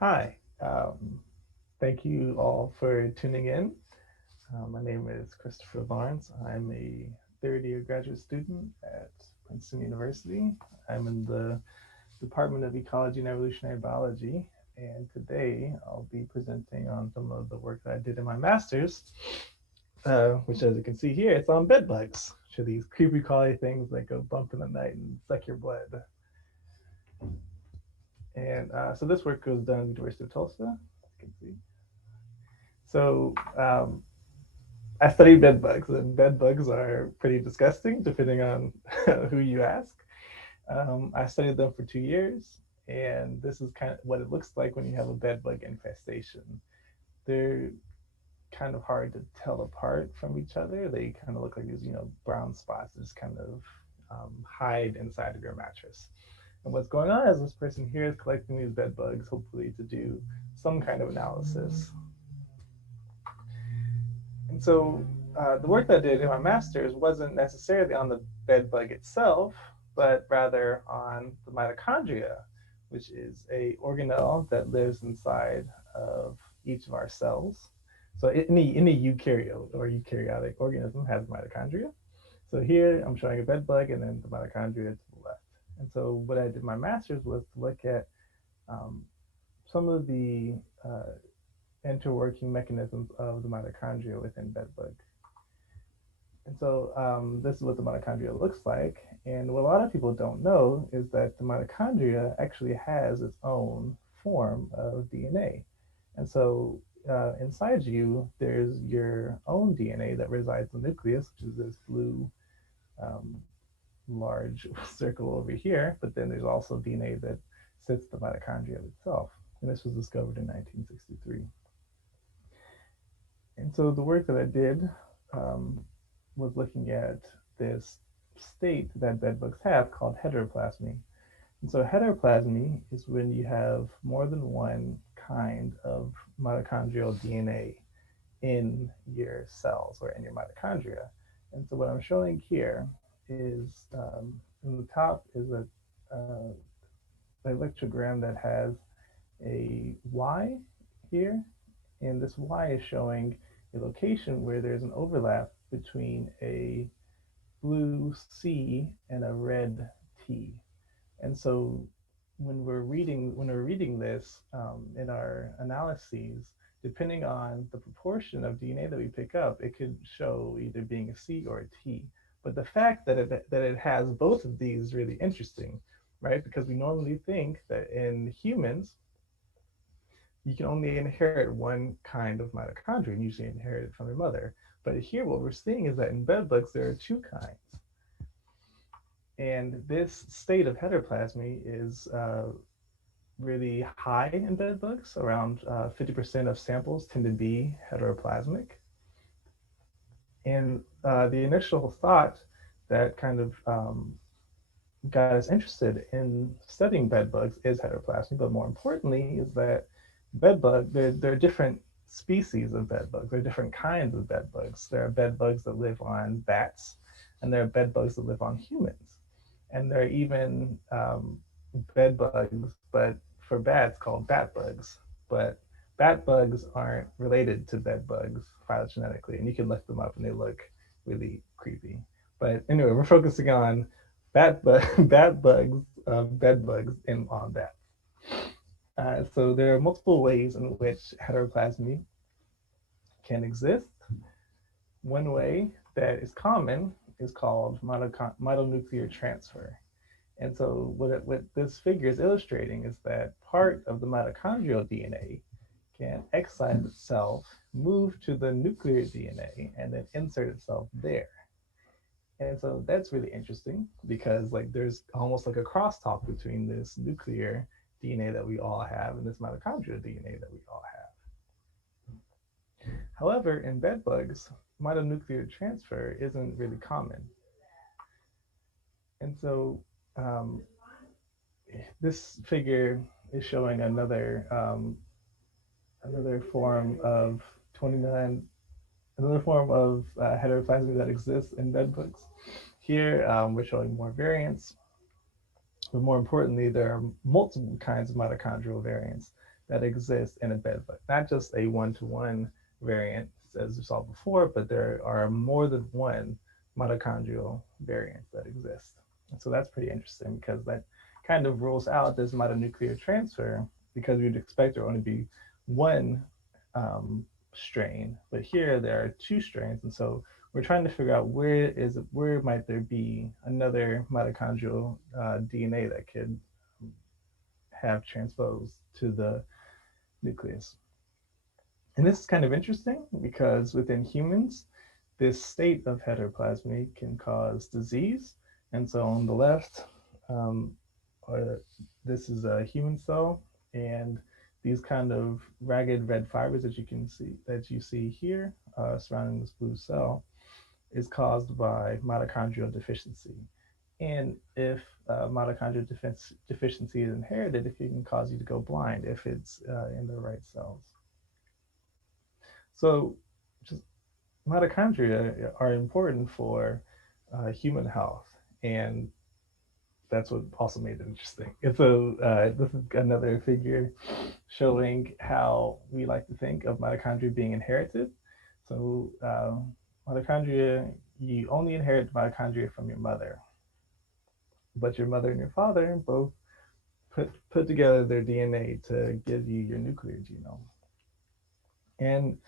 Hi, thank you all for tuning in. My name is Christopher Lawrence. I'm a third year graduate student at Princeton University. I'm in the Department of Ecology and Evolutionary Biology, and today I'll be presenting on some of the work that I did in my master's, which, as you can see here, it's on bed bugs, which are these creepy crawly things that go bump in the night and suck your blood. And so this work was done at the University of Tulsa, as you can see. So I studied bed bugs, and bed bugs are pretty disgusting, depending on who you ask. I studied them for 2 years, and this is kind of what it looks like when you have a bed bug infestation. They're kind of hard to tell apart from each other. They kind of look like these, brown spots that just kind of hide inside of your mattress. And what's going on is this person here is collecting these bed bugs, hopefully to do some kind of analysis. And so the work that I did in my master's wasn't necessarily on the bed bug itself, but rather on the mitochondria, which is a organelle that lives inside of each of our cells. So any eukaryote or eukaryotic organism has mitochondria. So here I'm showing a bed bug and then the mitochondria to the left. And so what I did in my master's was to look at um, some of the interworking mechanisms of the mitochondria within bedbug. And so this is what the mitochondria looks like. And what a lot of people don't know is that the mitochondria actually has its own form of DNA. And so inside you, there's your own DNA that resides in the nucleus, which is this blue um, large circle over here. But then there's also DNA that sits the mitochondria itself. And this was discovered in 1963. And so the work that I did um, was looking at this state that bedbugs have called heteroplasmy. And so heteroplasmy is when you have more than one kind of mitochondrial DNA in your cells or in your mitochondria. And so what I'm showing here is in the top is uh, an electrogram that has a Y here, and this Y is showing a location where there's an overlap between a blue C and a red T. And so when we're reading this in our analyses, depending on the proportion of DNA that we pick up, it could show either being a C or a T. But the fact that it has both of these is really interesting, right? Because we normally think that in humans you can only inherit one kind of mitochondria and usually inherit it from your mother. But here, what we're seeing is that in bedbugs, there are two kinds. And this state of heteroplasmy is really high in bedbugs. Around 50% of samples tend to be heteroplasmic. And the initial thought that kind of got us interested in studying bedbugs is heteroplasmy, but more importantly is that there are different species of bedbugs. There are different kinds of bedbugs. There are bedbugs that live on bats, and there are bedbugs that live on humans. And there are even bedbugs, but for bats called bat bugs. But bat bugs aren't related to bed bugs phylogenetically, and you can look them up and they look really creepy. But anyway, we're focusing on bat bugs, bed bugs on bats. So there are multiple ways in which heteroplasmy can exist. One way that is common is called mitonuclear transfer. And so what this figure is illustrating is that part of the mitochondrial DNA can excise itself, move to the nuclear DNA, and then insert itself there. And so that's really interesting because like there's almost like a crosstalk between this nuclear DNA that we all have and this mitochondrial DNA that we all have. However, in bedbugs, mitonuclear transfer isn't really common. And so this figure is showing another form of 29 another form of heteroplasmy that exists in bedbugs. Here we're showing more variants, but more importantly, there are multiple kinds of mitochondrial variants. that exists in a bed bug, not just a one-to-one variant as we saw before, but there are more than one mitochondrial variant that exists. And so that's pretty interesting because that kind of rules out this mitonuclear transfer because we'd expect there only be one strain, but here there are two strains, and so we're trying to figure out where might there be another mitochondrial DNA that could have transposed to the nucleus. And this is kind of interesting because within humans, this state of heteroplasmy can cause disease. And so on the left, um, this is a human cell, and these kind of ragged red fibers that you see here surrounding this blue cell is caused by mitochondrial deficiency. And if mitochondrial deficiency is inherited, it can cause you to go blind if it's in the right cells. So just mitochondria are important for human health, and that's what also made it interesting. So this is another figure showing how we like to think of mitochondria being inherited. So mitochondria, you only inherit mitochondria from your mother, but your mother and your father both put together their DNA to give you your nuclear genome. And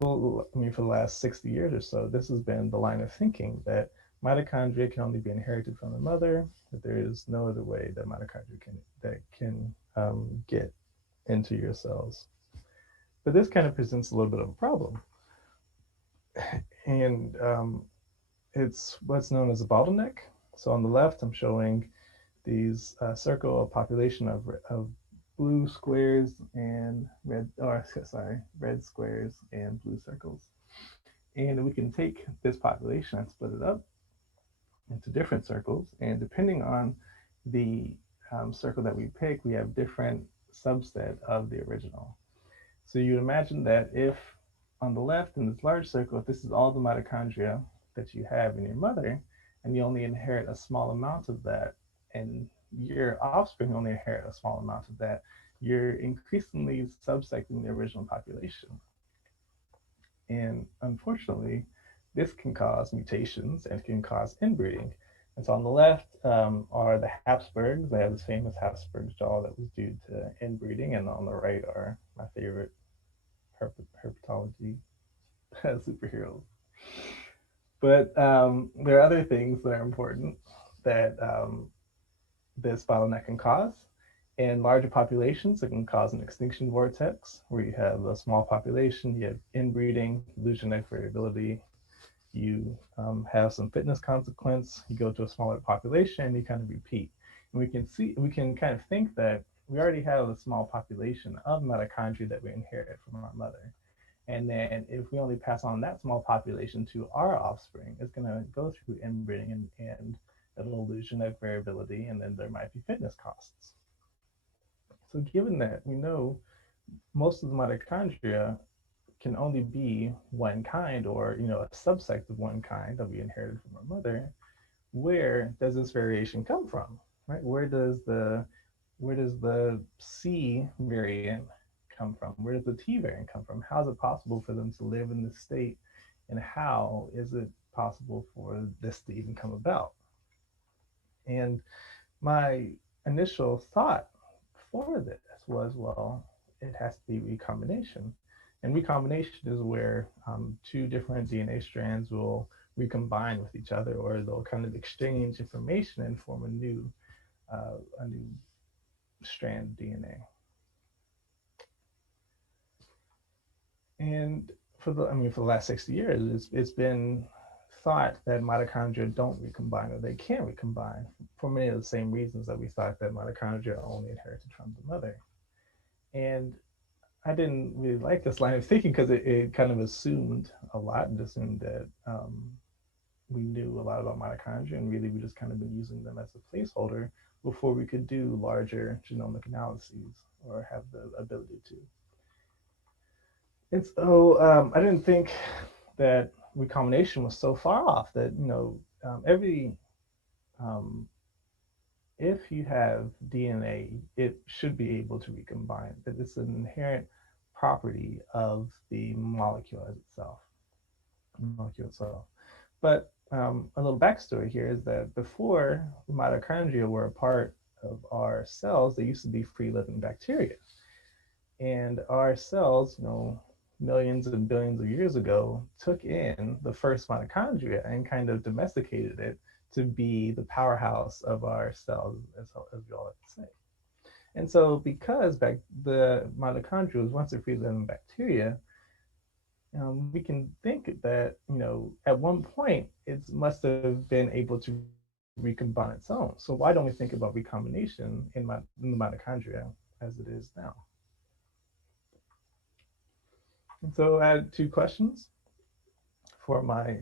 for the last 60 years or so, this has been the line of thinking that mitochondria can only be inherited from the mother, that there is no other way that mitochondria can get into your cells. But this kind of presents a little bit of a problem. And it's what's known as a bottleneck. So on the left, I'm showing these circle of population of blue squares and red squares and blue circles. And we can take this population and split it up into different circles. And depending on the circle that we pick, we have different subset of the original. So you imagine that if on the left in this large circle, if this is all the mitochondria that you have in your mother, and you only inherit a small amount of that, and your offspring only inherit a small amount of that, you're increasingly subsecting the original population. And unfortunately, this can cause mutations and can cause inbreeding. And so on the left are the Habsburgs. They have this famous Habsburg jaw that was due to inbreeding. And on the right are my favorite herpetology superheroes. But there are other things that are important that this bottleneck can cause. In larger populations, it can cause an extinction vortex where you have a small population, you have inbreeding, evolutionary variability, you have some fitness consequence, you go to a smaller population, and you kind of repeat. And we can kind of think that we already have a small population of mitochondria that we inherit from our mother. And then if we only pass on that small population to our offspring, it's going to go through inbreeding and it'll lose genetic variability, and then there might be fitness costs. So given that we know most of the mitochondria can only be one kind, or a subsect of one kind that we inherited from our mother, where does this variation come from? Right? Where does the C variant come from? Where does the T variant come from? How is it possible for them to live in this state? And how is it possible for this to even come about? And my initial thought for this was, well, it has to be recombination. And recombination is where two different DNA strands will recombine with each other, or they'll kind of exchange information and form a new strand of DNA. And for the last 60 years, it's been thought that mitochondria don't recombine, or they can't recombine, for many of the same reasons that we thought that mitochondria are only inherited from the mother. And I didn't really like this line of thinking because it kind of assumed a lot and assumed that we knew a lot about mitochondria, and really we just kind of been using them as a placeholder before we could do larger genomic analyses or have the ability to. And so I didn't think that recombination was so far off that every if you have DNA, it should be able to recombine. It's an inherent property of the molecule as itself. Molecule itself. But a little backstory here is that before mitochondria were a part of our cells, they used to be free living bacteria. And our cells, millions and billions of years ago, took in the first mitochondria and kind of domesticated it to be the powerhouse of our cells, as we all like to say. And so, because the mitochondria was once a free living bacteria, we can think that at one point it must have been able to recombine its own. So why don't we think about recombination in the mitochondria as it is now? And so I had two questions for my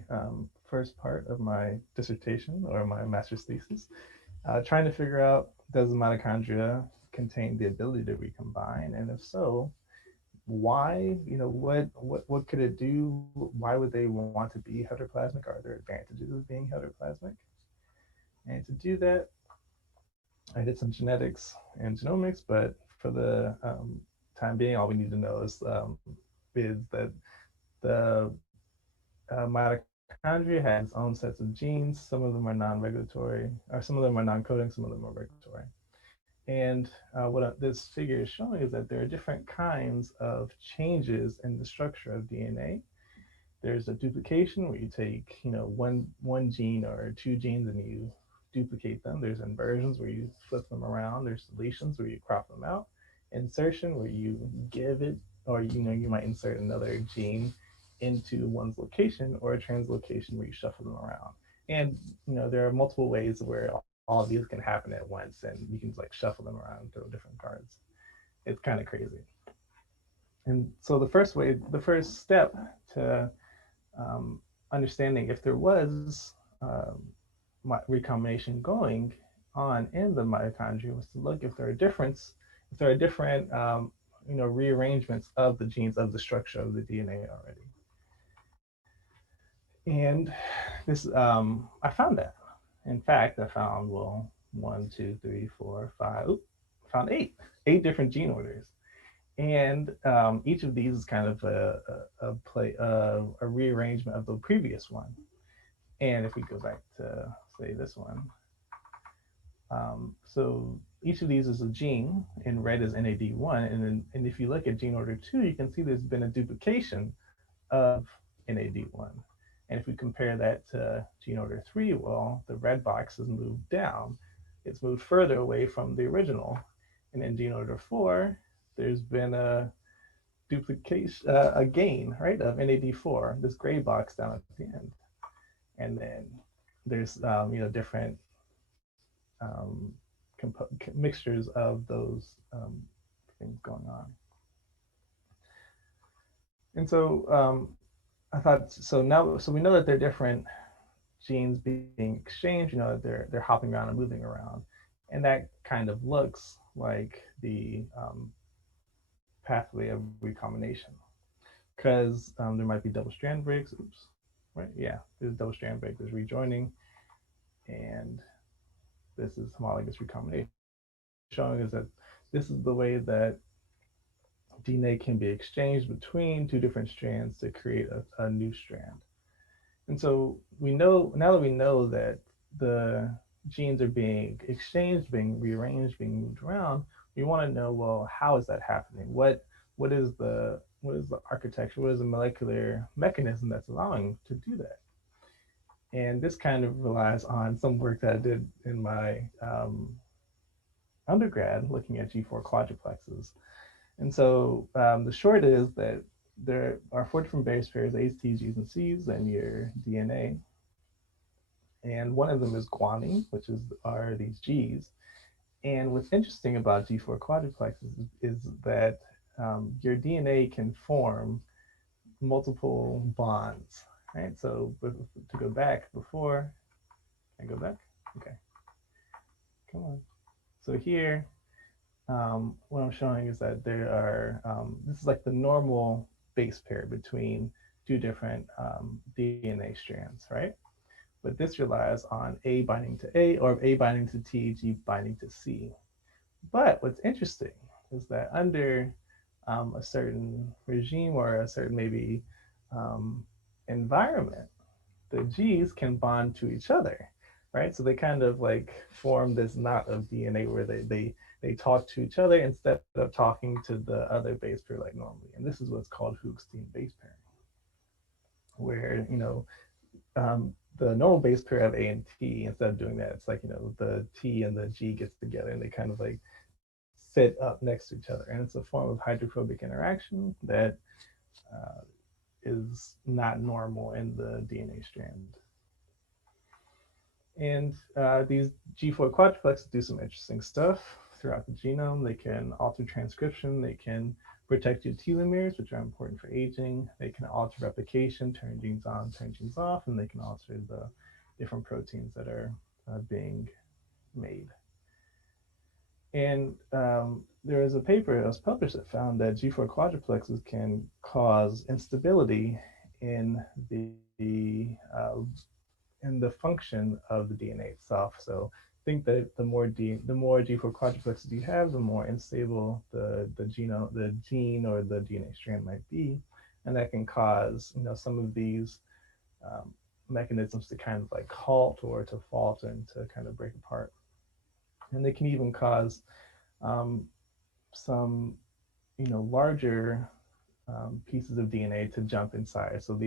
first part of my dissertation or my master's thesis, trying to figure out, does the mitochondria contain the ability to recombine, and if so, why? What could it do? Why would they want to be heteroplasmic? Are there advantages of being heteroplasmic? And to do that, I did some genetics and genomics, but for the time being, all we need to know is that the mitochondria has its own sets of genes. Some of them are non-regulatory, or some of them are non-coding, some of them are regulatory. And what this figure is showing is that there are different kinds of changes in the structure of DNA. There's a duplication where you take, one gene or two genes and you duplicate them. There's inversions where you flip them around. There's deletions where you crop them out. Insertion where you give it, or you might insert another gene into one's location, or a translocation where you shuffle them around. And there are multiple ways where all of these can happen at once, and you can like shuffle them around, throw different cards. It's kind of crazy. And so the first step to understanding if there was recombination going on in the mitochondria was to look if there are different rearrangements of the genes of the structure of the DNA already. And this I found that. In fact, I found, well, one, two, three, four, five. Found eight different gene orders, and each of these is kind of a rearrangement of the previous one. And if we go back to say this one, so each of these is a gene, in red is NAD1, and if you look at gene order 2, you can see there's been a duplication of NAD1. And if we compare that to gene order 3, well, the red box has moved down. It's moved further away from the original. And in gene order 4, there's been a duplication, a gain, right, of NAD4, this gray box down at the end. And then there's, different mixtures of those things going on. And so I thought, so we know that they're different genes being exchanged, they're hopping around and moving around. And that kind of looks like the pathway of recombination, because there might be double strand breaks. Oops, right? Yeah, there's double strand break, there's rejoining, and this is homologous recombination, showing us that this is the way that DNA can be exchanged between two different strands to create a new strand. And so we know, now that we know that the genes are being exchanged, being rearranged, being moved around, we want to know, well, how is that happening? What is the architecture? What is the molecular mechanism that's allowing to do that? And this kind of relies on some work that I did in my undergrad, looking at G4 quadruplexes. And so the short is that there are 4 different base pairs, A's, T's, G's, and C's in your DNA. And one of them is guanine, which are these G's. And what's interesting about G4 quadruplexes is that your DNA can form multiple bonds, right? So to go back before, can I go back? Okay, come on. So here, what I'm showing is that there are, this is like the normal base pair between two different DNA strands, right? but this relies on A binding to A or A binding to T, G binding to C. But what's interesting is that under a certain regime or a certain maybe um, environment, the G's can bond to each other, right? So they kind of like form this knot of DNA where they talk to each other instead of talking to the other base pair like normally. And this is what's called Hooke's base pairing, where the normal base pair of A and T, instead of doing that, it's like the T and the G gets together and they kind of like sit up next to each other. And it's a form of hydrophobic interaction that uh, is not normal in the DNA strand. And these G4 quadruplexes do some interesting stuff throughout the genome. They can alter transcription. They can protect your telomeres, which are important for aging. They can alter replication, turn genes on, turn genes off, and they can alter the different proteins that are being made. And there is a paper that was published that found that G4 quadruplexes can cause instability in the function of the DNA itself. So think that the more G4 quadruplexes you have, the more unstable the gene or the DNA strand might be, and that can cause some of these um, mechanisms to kind of like halt or to falter and to kind of break apart. And they can even cause um, some larger pieces of DNA to jump inside. So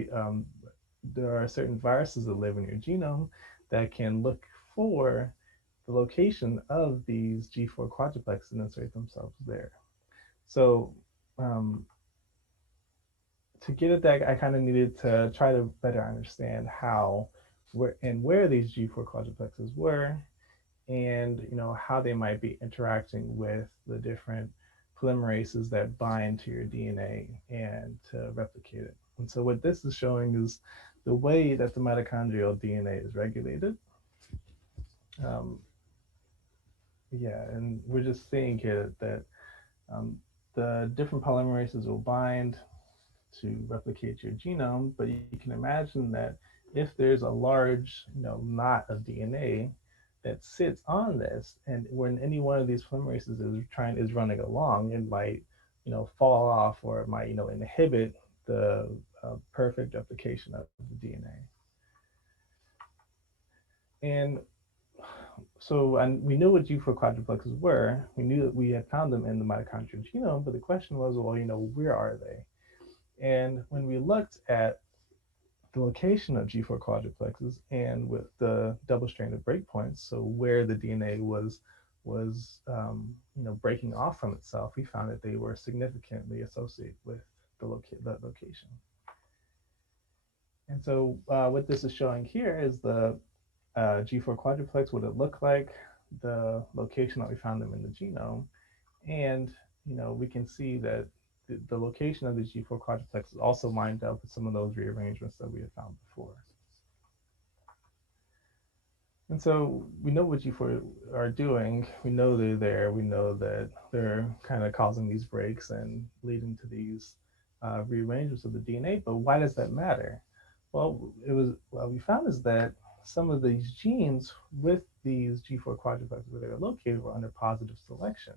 there are certain viruses that live in your genome that can look for the location of these G4 quadruplexes and insert themselves there. So to get at that, I kind of needed to try to better understand where these G4 quadruplexes were, and how they might be interacting with the different polymerases that bind to your DNA and to replicate it. And so what this is showing is the way that the mitochondrial DNA is regulated. Um, yeah, and we're just seeing here that the different polymerases will bind to replicate your genome, but you can imagine that if there's a large knot of DNA that sits on this, and when any one of these polymerases is running along, it might fall off, or it might inhibit the perfect replication of the DNA. And so, and we knew what G4 quadruplexes were. We knew that we had found them in the mitochondrial genome, but the question was, well, where are they? And when we looked at the location of G4 quadruplexes and with the double-stranded breakpoints, so where the DNA was breaking off from itself, we found that they were significantly associated with that location. And so what this is showing here is the G4 quadruplex, what it looked like, the location that we found them in the genome, and we can see that the location of the G4 quadruplex is also lined up with some of those rearrangements that we had found before. And so we know what G4 are doing. We know they're there. We know that they're kind of causing these breaks and leading to these rearrangements of the DNA. But why does that matter? Well, what we found is that some of these genes with these G4 quadruplexes where they're located were under positive selection.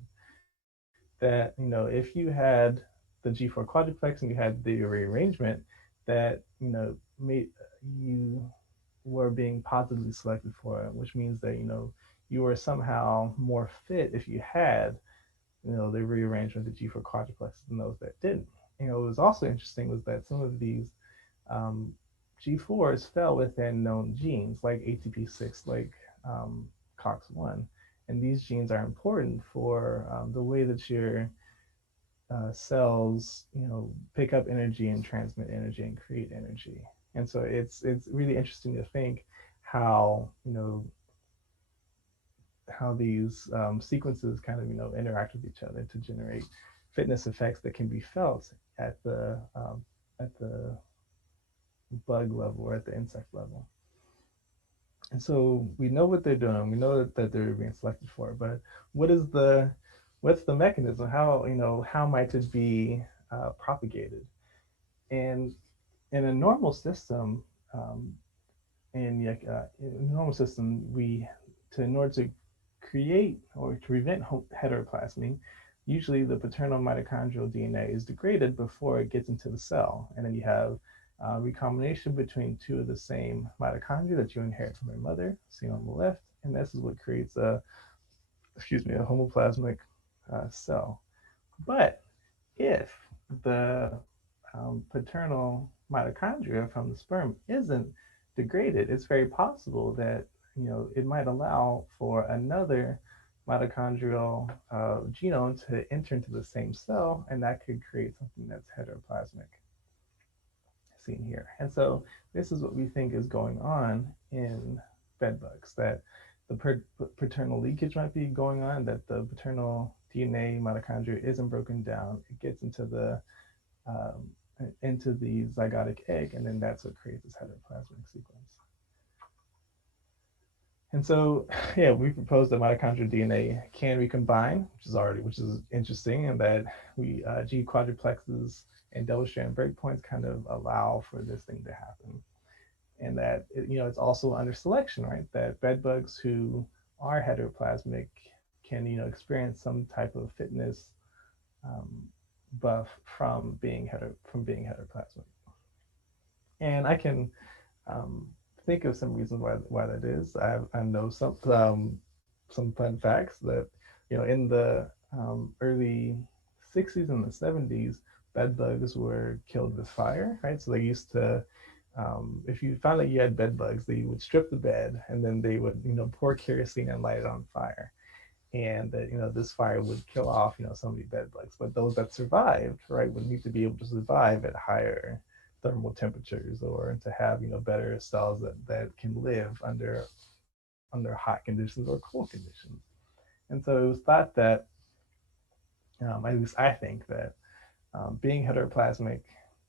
That if you had the G4 quadruplex and you had the rearrangement, that you were being positively selected for it, which means that you were somehow more fit if you had the rearrangement of the G4 quadruplexes than those that didn't. What was also interesting was that some of these G4s fell within known genes like ATP6, like COX1, and these genes are important for the way that your cells, pick up energy and transmit energy and create energy. And so it's really interesting to think how how these sequences kind of interact with each other to generate fitness effects that can be felt at the bug level or at the insect level. And so we know what they're doing. We know that they're being selected for, but what's the mechanism? How might it be propagated? And in a normal system, in the normal system, in order to create or to prevent heteroplasmy, usually the paternal mitochondrial DNA is degraded before it gets into the cell. And then you have recombination between two of the same mitochondria that you inherit from your mother, seen on the left. And this is what creates a homoplasmic cell. But if the paternal mitochondria from the sperm isn't degraded, it's very possible that it might allow for another mitochondrial genome to enter into the same cell, and that could create something that's heteroplasmic, seen here. And so this is what we think is going on in bedbugs, that the paternal leakage might be going on, that the paternal DNA mitochondria isn't broken down. It gets um, into the zygotic egg, and then that's what creates this heteroplasmic sequence. And so, yeah, we propose that mitochondrial DNA can recombine, which is interesting, and that G quadruplexes and double-strand breakpoints kind of allow for this thing to happen, and that it's also under selection, right? That bedbugs who are heteroplasmic can experience some type of fitness um, buff from being heteroplasmic, and I can um, think of some reasons why that is. I know some fun facts that in the early 60s and the 70s, bed bugs were killed with fire, right? So they used to if you found that you had bed bugs, they would strip the bed and then they would pour kerosene and light it on fire, and that this fire would kill off so many bed bugs. But those that survived, right, would need to be able to survive at higher thermal temperatures, or to have better cells that can live under hot conditions or cold conditions. And so it was thought that, at least I think that being heteroplasmic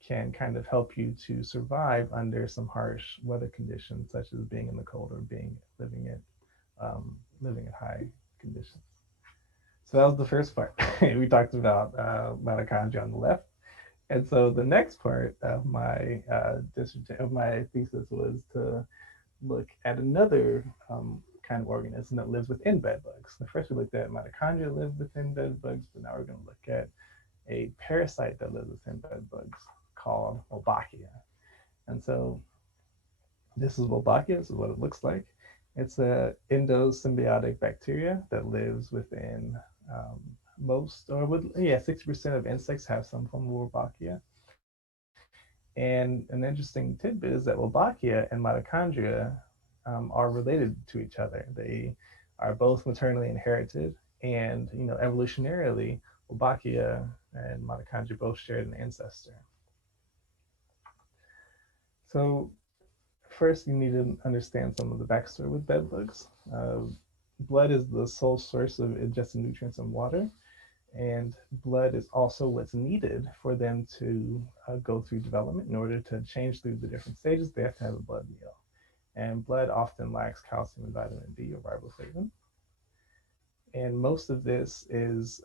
can kind of help you to survive under some harsh weather conditions, such as being in the cold or living at high conditions. So that was the first part. We talked about mitochondria on the left. And so the next part of my thesis was to look at another kind of organism that lives within bedbugs. So first we looked at mitochondria live within bedbugs, but now we're going to look at a parasite that lives within bedbugs called Wolbachia. And so this is Wolbachia. This is what it looks like. It's a endosymbiotic bacteria that lives within 60% of insects have some form of Wolbachia. And an interesting tidbit is that Wolbachia and mitochondria are related to each other. They are both maternally inherited, and evolutionarily, Wolbachia and mitochondria both shared an ancestor. So first, you need to understand some of the backstory with bedbugs. Blood is the sole source of ingested nutrients and water, and blood is also what's needed for them to go through development. In order to change through the different stages, they have to have a blood meal. And blood often lacks calcium and vitamin D or riboflavin. And most of this is,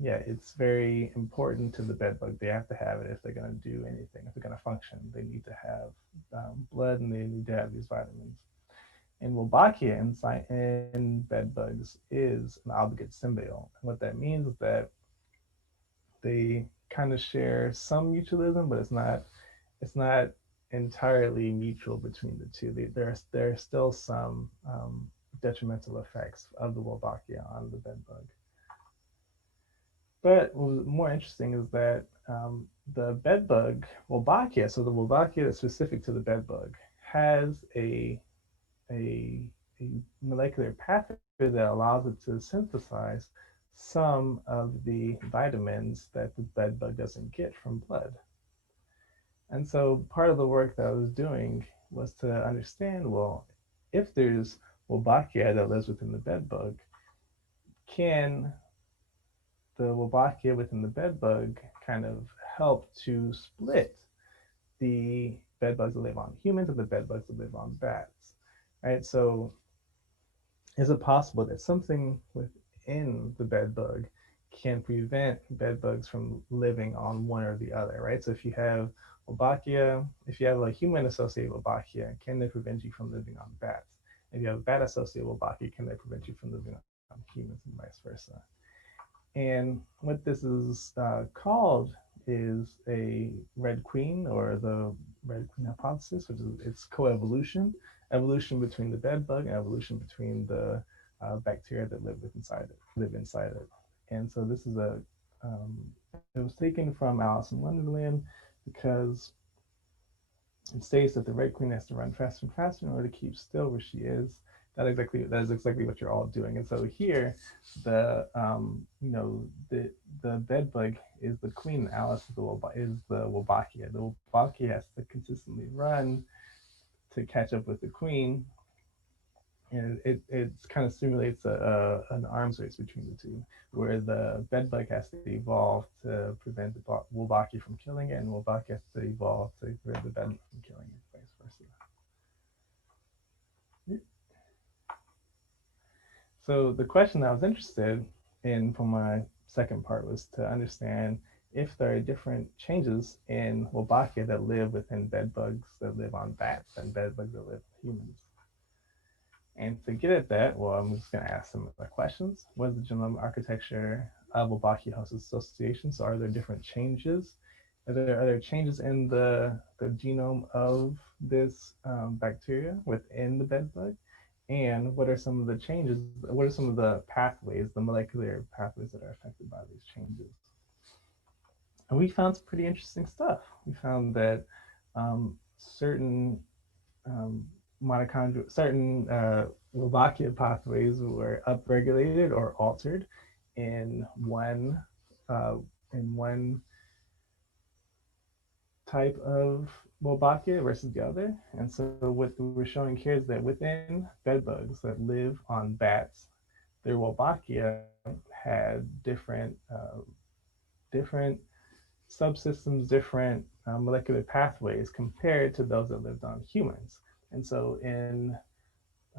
it's very important to the bedbug. They have to have it if they're going to do anything, if they're going to function. They need to have blood, and they need to have these vitamins. And Wolbachia in bedbugs is an obligate symbiote. And what that means is that they kind of share some mutualism, but it's not entirely mutual between the two. There are still some detrimental effects of the Wolbachia on the bedbug. But what was more interesting is that the bedbug Wolbachia, so the Wolbachia that's specific to the bedbug, has a molecular pathway that allows it to synthesize some of the vitamins that the bedbug doesn't get from blood. And so part of the work that I was doing was to understand, well, if there's Wolbachia that lives within the bedbug, can the Wolbachia within the bedbug kind of help to split the bedbugs that live on humans and the bedbugs that live on bats, right? So is it possible that something within the bedbug can prevent bedbugs from living on one or the other, right? So if you have Wolbachia, if you have a human-associated Wolbachia, can they prevent you from living on bats? If you have a bat-associated Wolbachia, can they prevent you from living on humans and vice versa? And what this is called is a red queen, or the red queen hypothesis, which is it's coevolution, evolution between the bed bug and evolution between the bacteria that live inside it. And so this is it was taken from Alice in Wonderland because it states that the red queen has to run faster and faster in order to keep still where she is. That is exactly what you're all doing. And so here, the the bed bug is the queen, and Alice is the Wolbachia. The Wolbachia has to consistently run to catch up with the queen, and it kind of simulates an arms race between the two, where the bed bug has to evolve to prevent the Wolbachia from killing it, and Wolbachia has to evolve to prevent the bed bug from killing it, vice versa. So the question I was interested in for my second part was to understand if there are different changes in Wolbachia that live within bed bugs that live on bats and bed bugs that live with humans. And to get at that, well, I'm just going to ask some other questions. What is the genome architecture of Wolbachia host association? So are there different changes? Are there changes in the genome of this bacteria within the bed bug? And what are some of the changes? What are some of the pathways, the molecular pathways that are affected by these changes? And we found some pretty interesting stuff. We found that certain certain Wolbachia pathways were upregulated or altered in one uh, in one type of Wolbachia versus the other. And so what we're showing here is that within bed bugs that live on bats, their Wolbachia had different subsystems, different molecular pathways compared to those that lived on humans. And so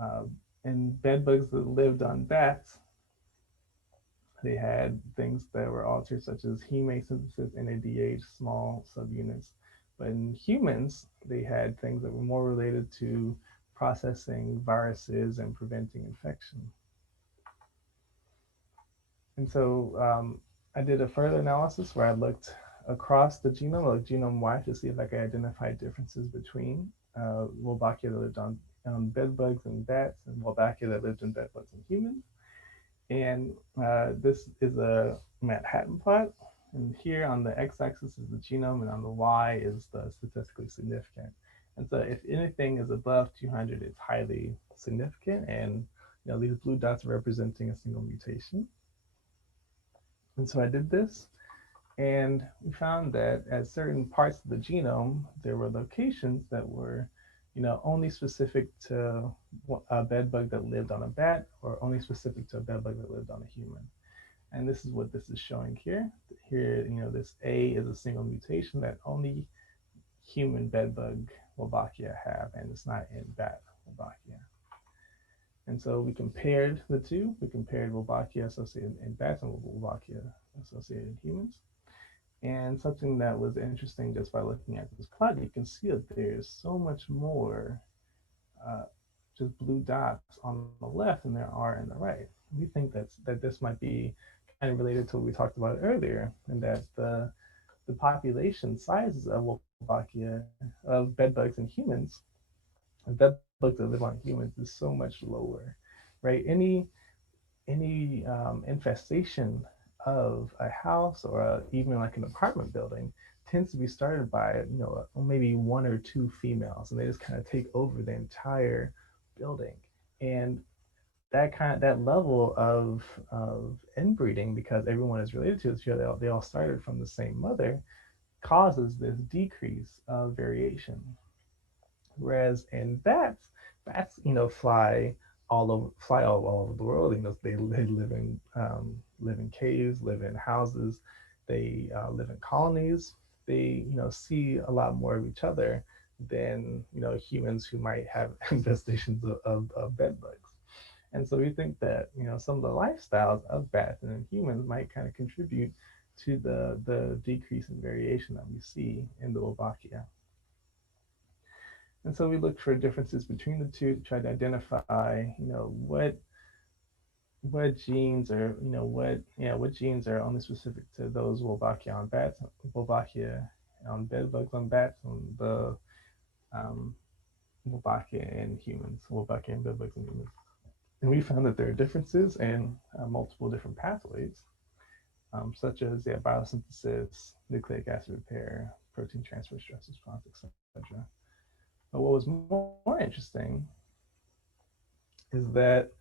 uh, in bed bugs that lived on bats, they had things that were altered, such as heme synthesis, NADH, small subunits. But in humans, they had things that were more related to processing viruses and preventing infection. And so I did a further analysis where I looked across the genome, like genome wide, to see if I could identify differences between Wolbachia that lived on bed bugs and bats, and Wolbachia that lived in bed bugs and humans. And this is a Manhattan plot. And here on the x-axis is the genome, and on the y is the statistically significant. And so if anything is above 200, it's highly significant. And these blue dots are representing a single mutation. And so I did this, and we found that at certain parts of the genome, there were locations that were only specific to a bed bug that lived on a bat, or only specific to a bed bug that lived on a human. And this is what this is showing here. Here, this A is a single mutation that only human bed bug Wolbachia have, and it's not in bat Wolbachia. And so we compared the two. We compared Wolbachia associated in bats and Wolbachia associated in humans. And something that was interesting just by looking at this plot, you can see that there's so much more uh, just blue dots on the left than there are in the right. We think that this might be kind of related to what we talked about earlier, and that the population sizes of Wolbachia, of bed bugs in humans, and bed bugs that live on humans, is so much lower, right? Any infestation of a house or even like an apartment building tends to be started by maybe one or two females, and they just kind of take over the entire building. And that level of inbreeding, because everyone is related to each other, they all started from the same mother, causes this decrease of variation. Whereas in bats fly all over the world. They live in caves, live in houses, they live in colonies. They see a lot more of each other than humans who might have infestations of bed bugs. And so we think that some of the lifestyles of bats and humans might kind of contribute to the decrease in variation that we see in the Wolbachia. And so we looked for differences between the two to try to identify, what genes are, what genes are only specific to those Wolbachia on bats, Wolbachia on bed bugs on bats, and the um, Wolbachia in humans, Wolbachia in bed bugs in humans. And we found that there are differences in multiple different pathways, such as biosynthesis, nucleic acid repair, protein transfer, stress response, etc. But what was more interesting is that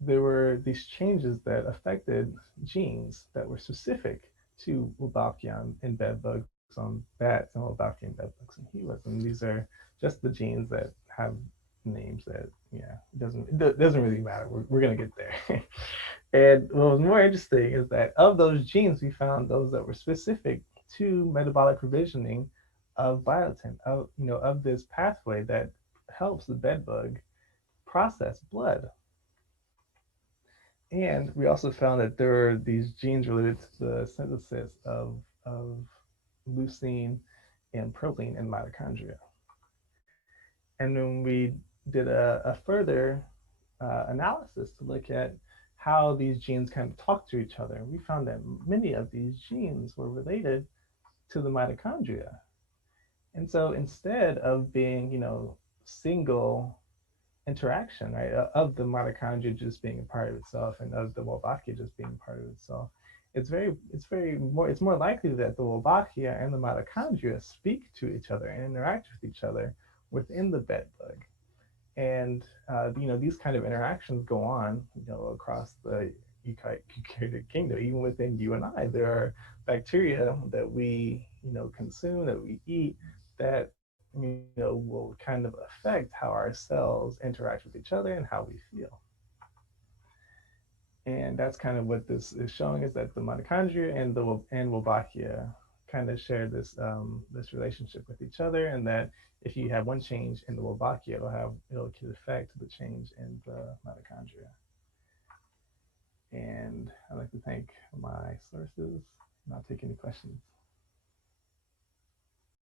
there were these changes that affected genes that were specific to Wolbachia in bed bugs on bats and Wolbachia in bed bugs in humans. And these are just the genes that have names that, it doesn't really matter. We're going to get there. And what was more interesting is that of those genes, we found those that were specific to metabolic provisioning of biotin, of this pathway that helps the bedbug process blood. And we also found that there are these genes related to the synthesis of leucine and protein in mitochondria. And when we did a further analysis to look at how these genes kind of talk to each other, we found that many of these genes were related to the mitochondria. And so instead of being, single interaction, right, of the mitochondria just being a part of itself and of the Wolbachia just being part of itself, it's more likely that the Wolbachia and the mitochondria speak to each other and interact with each other within the bedbug. And these kind of interactions go on, across the eukaryotic kingdom. Even within you and I, there are bacteria that we, consume, that we eat, that will kind of affect how our cells interact with each other and how we feel. And that's kind of what this is showing, is that the mitochondria and Wolbachia kind of share this relationship with each other, and that if you have one change in the Wolbachia, it'll affect the change in the mitochondria. And I'd like to thank my sources, and I'll take any questions.